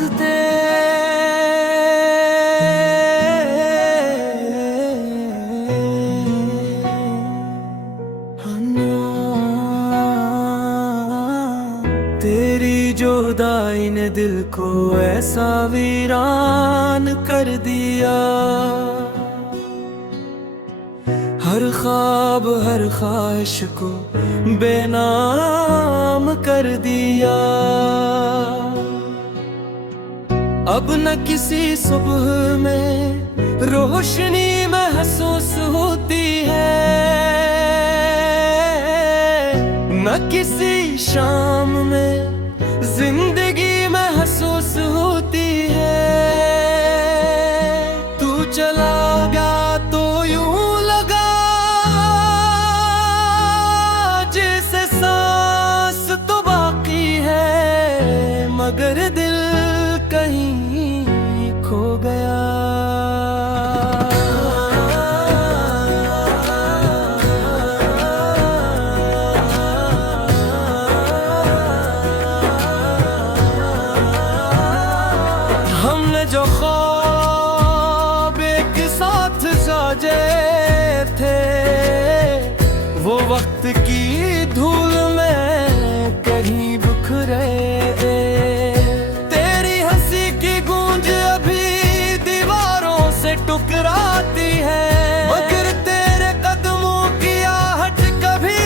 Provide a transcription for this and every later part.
वास्ते तेरी जुदाई ने दिल को ऐसा वीरान कर दिया। हर ख्वाब हर ख्वाहिश को बेनाम कर दिया। अब न किसी सुबह में रोशनी महसूस होती है, न किसी शाम में जिंदगी महसूस होती है। तू चला गया तो यूं लगा जैसे सांस तो बाकी है, मगर दिल कहीं खो गया। हमने जो ख्वाब एक साथ साजे थे, वो वक्त की धूल में कहीं बिखरे। तेरी हंसी की गूंज अभी दीवारों से टकराती है, मगर तेरे कदमों की आहट कभी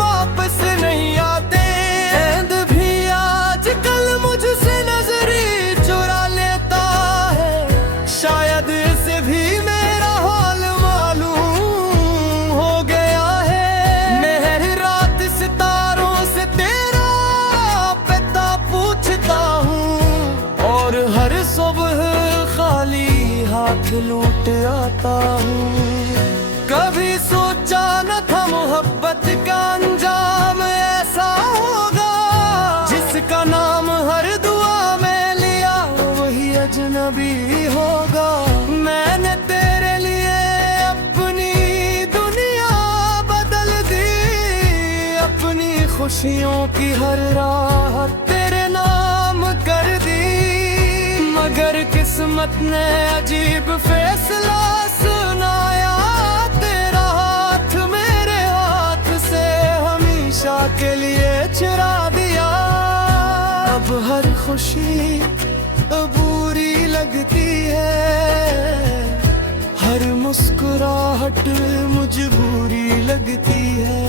वापस नहीं आते। चांद भी आजकल मुझसे नजरी चुरा लेता है, शायद इसे भी मेरा हाल मालूम हो गया है। मैं रात सितारों से तेरा पता पूछता हूँ, और हर सुबह खाली हाथ लौट आता हूँ। कभी सोचा न था मोहब्बत का अंजाम ऐसा होगा, जिसका नाम हर दुआ में लिया वही अजनबी होगा। मैंने तेरे लिए अपनी दुनिया बदल दी, अपनी खुशियों की हर राह तेरे नाम कर दी, मगर किस्मत ने अजीब फैसला सुनाया। तेरा हाथ मेरे हाथ से हमेशा के लिए चुरा दिया। अब हर खुशी बुरी लगती है, हर मुस्कुराहट मजबूरी लगती है।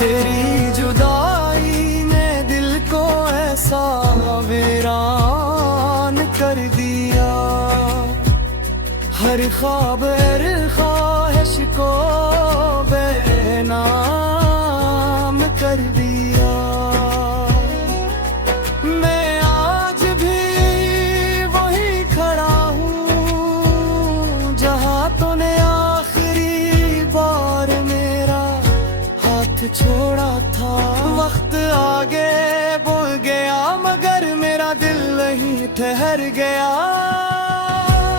तेरी जुदाई ने दिल को ऐसा वीरान कर दिया। हर ख्वाब हर ख्वाहिश को बेनाम कर दिया। मैं आज भी वहीं खड़ा हूँ जहाँ तूने आखिरी बार मेरा हाथ छोड़ा था। वक्त आगे बढ़ गया, मगर मेरा दिल नहीं ठहर गया।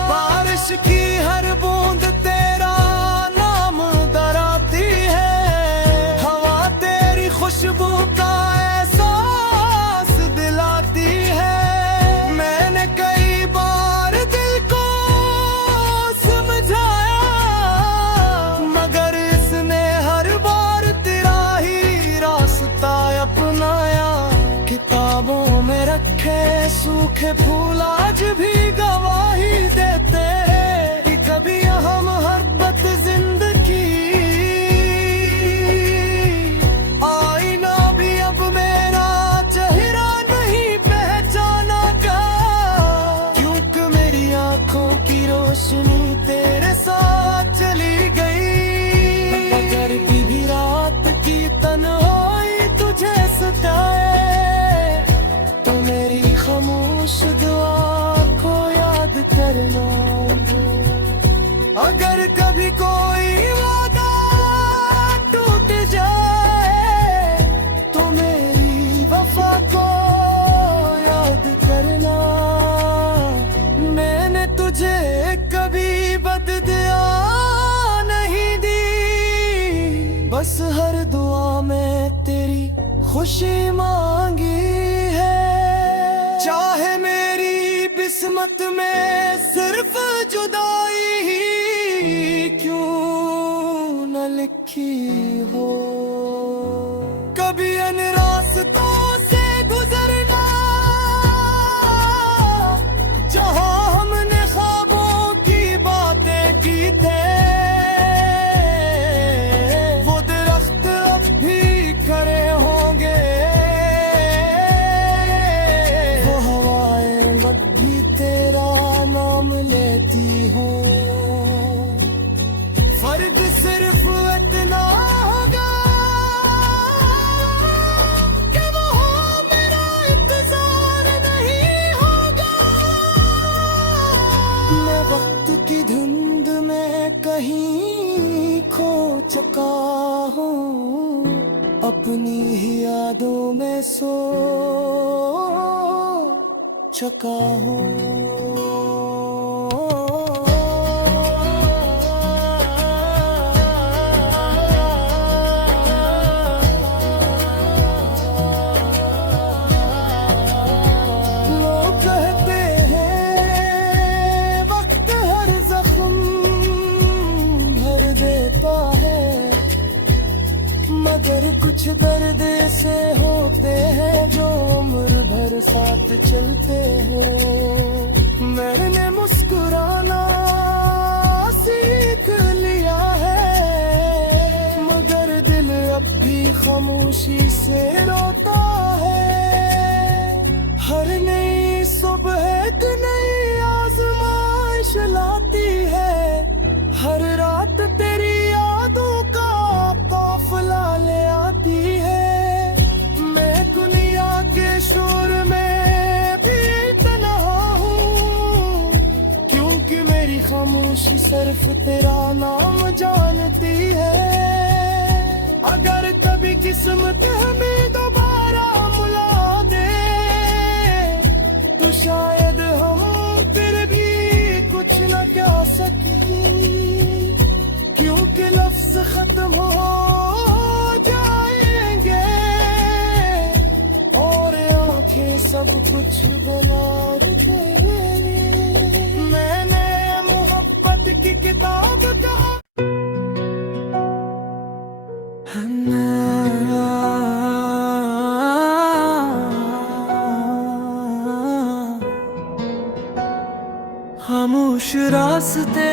बारिश की हर बूंद तेरा नाम दराती है, हवा तेरी खुशबू का एहसास दिलाती है। मैंने कई बार दिल को समझाया, मगर इसने हर बार तेरा ही रास्ता अपनाया। किताबों में रखे सूखे फूल आज भी गवाही देते हैं कि कभी हम मोहब्बत जिंदगी। आईना भी अब मेरा चेहरा नहीं पहचाना का, क्योंकि मेरी आंखों की रोशनी तेरे साथ चली गई। अगर भी रात की तन्हाई तुझे सताए, तो मेरी खामोश दुआ को याद करना। अगर कभी कोई वादा टूट जाए, तो मेरी वफा को याद करना। मैंने तुझे खुशी मांगी है। चाहे मेरी किस्मत में सिर्फ जुदाई ही क्यों न लिखी हो, कभी इन रास्तों से गुजरना जहां हमने ख्वाबों की बातें की थे। वो दरख्त अब भी खड़े होंगे, वो हवाएं अब भी तेरा नाम लेती हूँ। फर्क सिर्फ इतना होगा कि वो मेरा इंतजार नहीं होगा। मैं वक्त की धुंध में कहीं खो चुका हूँ, अपनी ही यादों में सो चुका हूँ। मगर कुछ दर्द से होते हैं जो उम्र भर साथ चलते हैं। मैंने मुस्कुराना सीख लिया है, मगर दिल अब भी खामोशी से रोता है। हर नई सुबह एक नई आजमाइश लाती है, हर रात तेरी यादों का काफिला ले आती है। मैं दुनिया के शोर में भी तन्हा हूँ, क्योंकि मेरी खामोशी सिर्फ तेरा नाम जानती है। अगर कभी किस्मत हमें दोबारा मिला दे तो शायद हम फिर भी कुछ न कह सके, क्योंकि लफ्ज खत्म हो जाएंगे और आंखें सब कुछ बना देंगी। मैंने मोहब्बत की किताब कहा खामोश रास्ते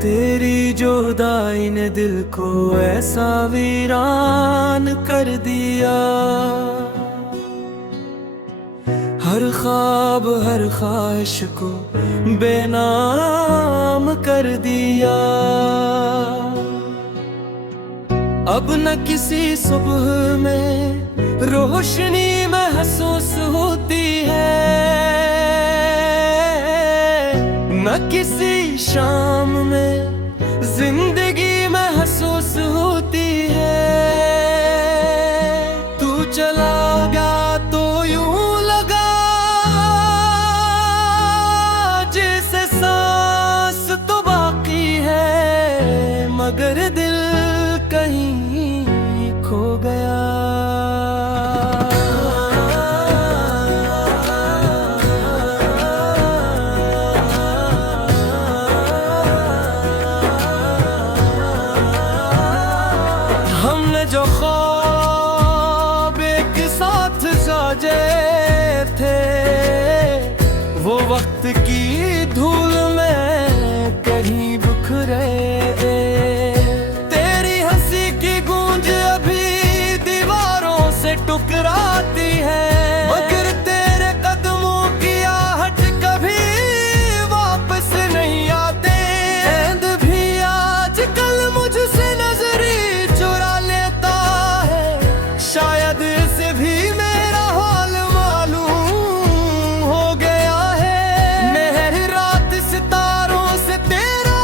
तेरी जुदाई ने दिल को ऐसा वीरान कर दिया। हर ख्वाब हर ख्वाहिश को बेनाम कर दिया। अब न किसी सुबह में रोशनी महसूस होती है, न किसी शाम में जिंदगी महसूस होती है। तू चला गया तो यूं लगा जैसे सांस तो बाकी है, मगर दिल कहीं खो गया। हमने जो ख्वाब एक साथ साजे थे, वो वक्त की धूल में कहीं बिखरे। टुकराती है, मगर तेरे कदमों की आहट कभी वापस नहीं आते। चांद भी आजकल मुझसे नजरी चुरा लेता है, शायद इसे भी मेरा हाल मालूम हो गया है। मैं रात सितारों से तेरा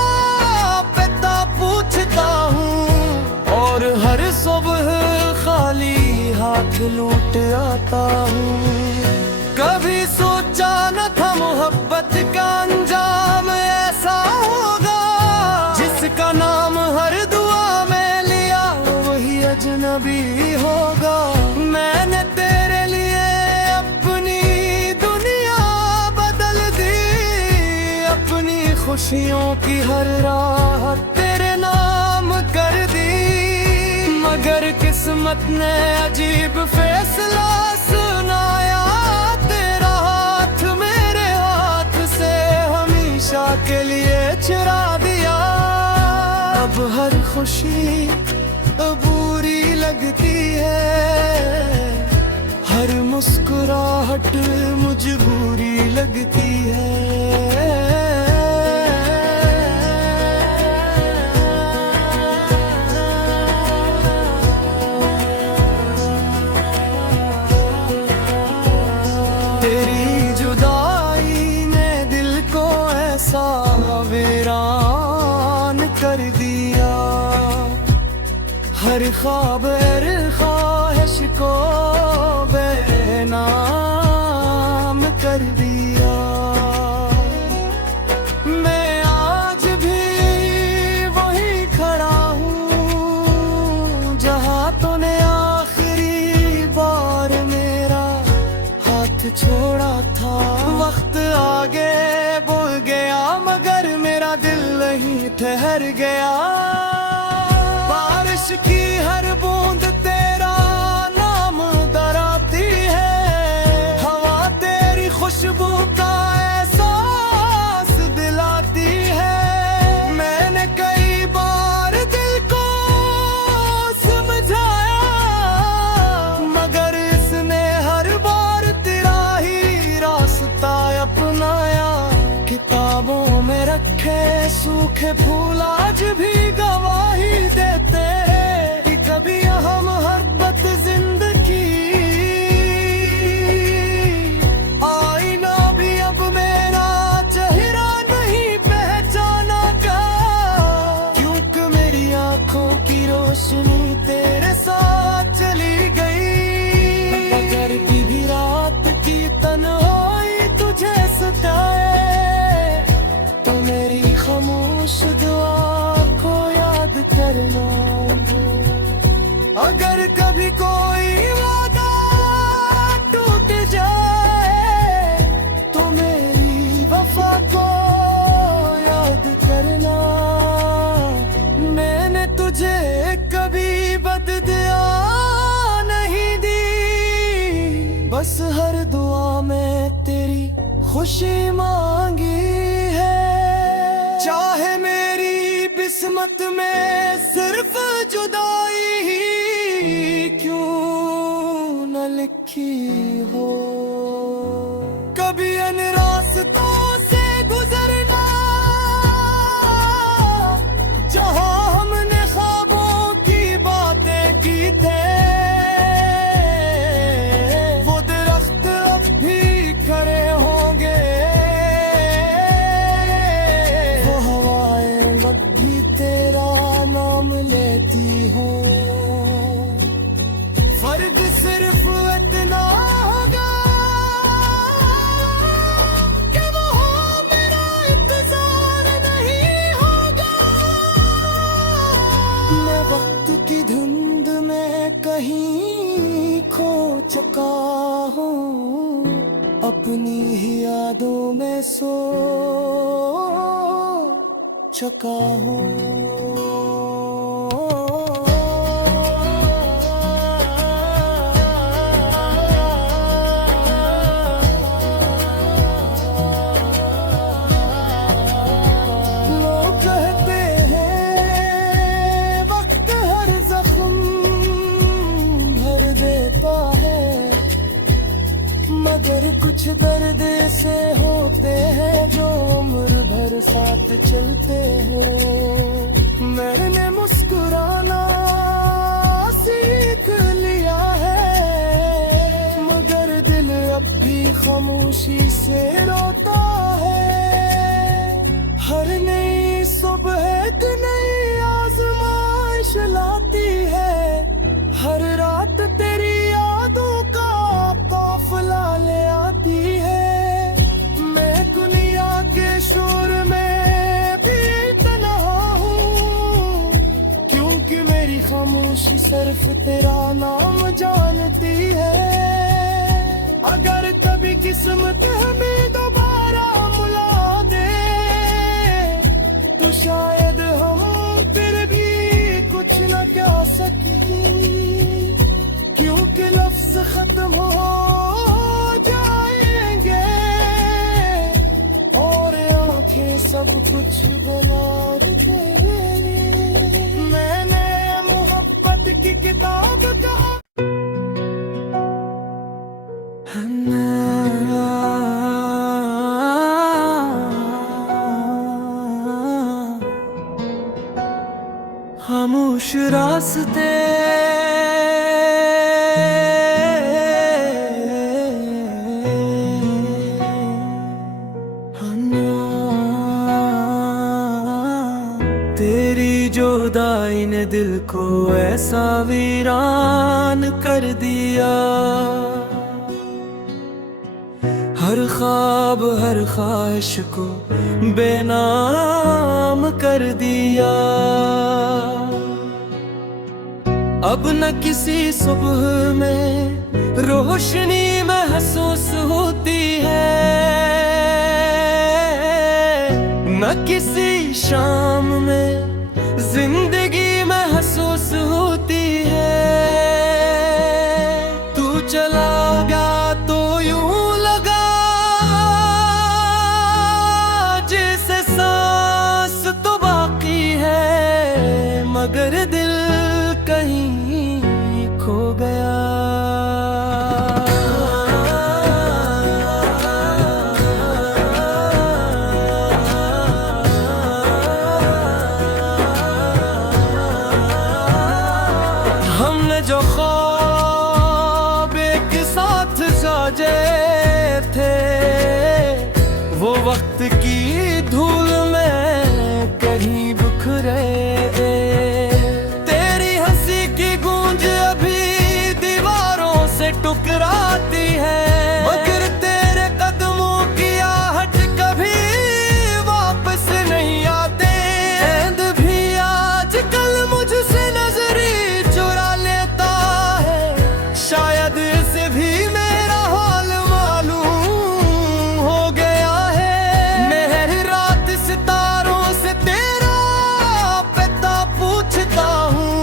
पता पूछता हूँ और हर सुबह खाली हाथ लौट आता हूँ। कभी सोचा न था मोहब्बत का अंजाम ऐसा होगा, जिसका नाम हर दुआ में लिया वही अजनबी होगा। मैंने तेरे लिए अपनी दुनिया बदल दी, अपनी खुशियों की हर राह तेरे नाम कर दी। मगर किस्मत ने अजीब फैसला सुनाया, तेरा हाथ मेरे हाथ से हमेशा के लिए चुरा दिया। अब हर खुशी बुरी लगती है, हर मुस्कुराहट मजबूरी लगती है। तेरी जुदाई ने दिल को ऐसा वीरान कर दिया, हर ख्वाब हर ख्वाहिश को बेनाम कर दिया। मैं आज भी वहीं खड़ा हूँ जहाँ तूने आखिरी बार मेरा हाथ छोड़ा था। वक्त आगे बढ़ गया मगर मेरा दिल नहीं ठहर गया। बारिश की हर बूंद तेरा नाम दराती है, हवा तेरी खुशबू का एहसास दिलाती है। मैंने कई बार दिल को समझाया, मगर इसने हर बार तेरा ही रास्ता अपनाया। किताबों में रखे सूखे फूल आज भी गवाही देते हैं कि कभी हम मोहब्बत जिंदगी। आईना भी अब मेरा चेहरा नहीं पहचाना का, क्योंकि मेरी आंखों की रोशनी तेरे साथ चली गई। अगर भी रात की तन्हाई तुझे सताए तो मेरी खामोश दुआ को याद करना। अगर कभी कोई वादा टूट जाए तो मेरी वफा को याद करना। मैंने तुझे कभी बददुआ नहीं दी, बस हर दुआ में तेरी खुशी मांगी है। चाहे मेरी किस्मत में सिर्फ जुदाई ही क्यों न लिखी हो, कभी इन रास्तों से गुजरना जहां हमने ख्वाबों की बातें की थे। वो दरख्त अब भी खड़े होंगे, वो हवाएं अब भी तेरा नाम लेती हो। फर्क सिर्फ इतना होगा कि वो मेरा इंतजार नहीं होगा। मैं वक्त की धुंध में कहीं खो चुका हूँ, अपनी ही यादों में सो चुका हूँ। मगर कुछ दर्द से होते हैं जो उम्र भर साथ चलते हैं। मैंने मुस्कुराना सीख लिया है, मगर दिल अब भी खामोशी से रोता है। हर नई सुबह एक नई आजमाइश लाती है, हर रात तेरी यादों का काफिला ले आती तेरा नाम जानती है। अगर कभी किस्मत हमें दोबारा मिला दे तो शायद हम फिर भी कुछ न कह सके, क्योंकि लफ्ज खत्म हो जाएंगे और आंखें सब कुछ बुला देंगे। मैंने मोहब्बत की किताब कहा खामोश रास्ते तेरी जुदाई ने दिल को ऐसा वीरान कर दिया। हर ख्वाब हर ख्वाहिश को बेनाम कर दिया। अब न किसी सुबह में रोशनी महसूस होती है, न किसी शाम में जिंदगी महसूस होती है। तू चला गया तो यूं लगा जैसे सांस तो बाकी है, मगर दिल कहीं खो गया। हमने जो ख्वाब एक साथ साजे थे वो वक्त की धूल में कहीं बिखरे। टुकराती है मगर तेरे कदमों की आहट कभी वापस नहीं आते। ऐंद भी आजकल मुझसे नजरी चुरा लेता है, शायद इसे भी मेरा हाल मालूम हो गया है। मैं रात सितारों से तेरा पता पूछता हूँ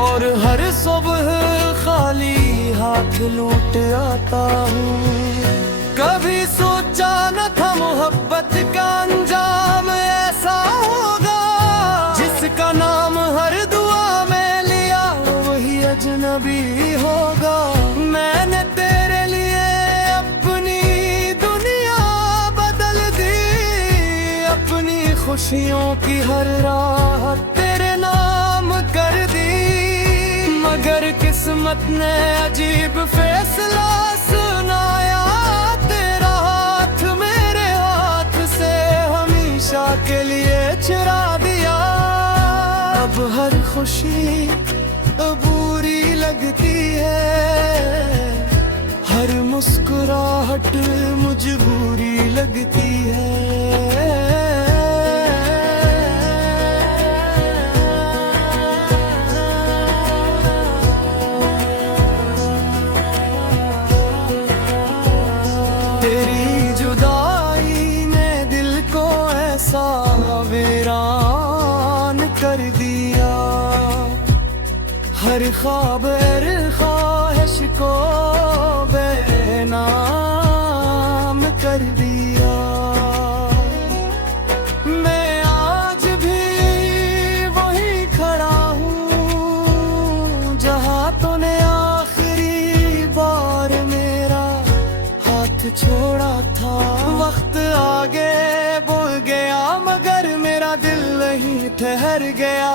और हर सुबह खाली हाथ लूट आता हूँ। कभी सोचा न था मोहब्बत का अंजाम ऐसा होगा, जिसका नाम हर दुआ में लिया वही अजनबी होगा। मैंने तेरे लिए अपनी दुनिया बदल दी, अपनी खुशियों की हर राह तेरे नाम कर दी, मगर किस्मत ने अजीब फैसला सुनाया। तेरा हाथ मेरे हाथ से हमेशा के लिए चुरा दिया। अब हर खुशी बुरी लगती है, हर मुस्कुराहट मजबूरी लगती है। तेरी जुदाई ने दिल को ऐसा वीरान कर दिया। हर ख्वाब हर ख्वाहिश को बेनाम कर दिया। मैं आज भी वहीं खड़ा हूँ जहाँ तूने आखिरी बार मेरा हाथ छोड़ा था। वक्त आगे बढ़ गया मगर मेरा दिल नहीं ठहर गया।